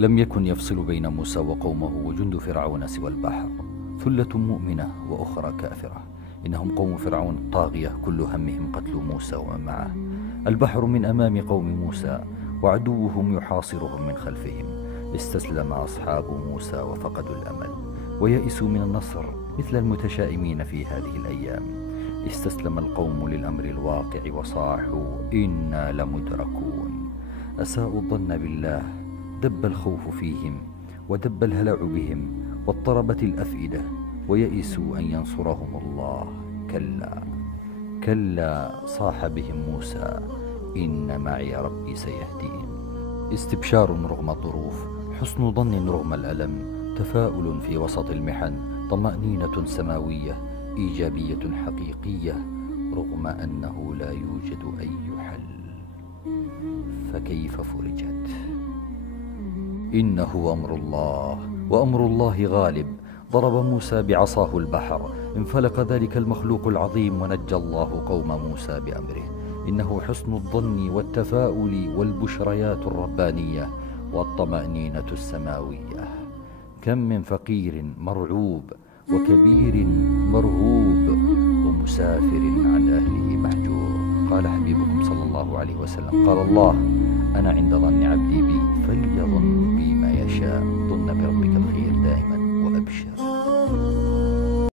لم يكن يفصل بين موسى وقومه وجند فرعون سوى البحر، ثلة مؤمنة وأخرى كافرة. إنهم قوم فرعون طاغية كل همهم قتل موسى ومن معه. البحر من أمام قوم موسى وعدوهم يحاصرهم من خلفهم. استسلم أصحاب موسى وفقدوا الأمل ويئسوا من النصر مثل المتشائمين في هذه الأيام. استسلم القوم للأمر الواقع وصاحوا إنا لمدركون. أساءوا الظن بالله، دب الخوف فيهم ودب الهلع بهم واضطربت الأفئدة ويئسوا أن ينصرهم الله. كلا كلا صاح بهم موسى إن معي ربي سيهدين. استبشار رغم الظروف، حسن ظن رغم الألم، تفاؤل في وسط المحن، طمأنينة سماوية، إيجابية حقيقية رغم أنه لا يوجد أي حل. فكيف فرجت؟ إنه أمر الله وأمر الله غالب. ضرب موسى بعصاه البحر، انفلق ذلك المخلوق العظيم ونجى الله قوم موسى بأمره. إنه حسن الظن والتفاؤل والبشريات الربانية والطمأنينة السماوية. كم من فقير مرعوب وكبير مرهوب ومسافر عن أهله محجور. قال حبيبكم صلى الله عليه وسلم: قال الله: أنا عند ظن عبدي بي فليظن بي ما يشاء. ظن بربك الخير دائما وأبشر.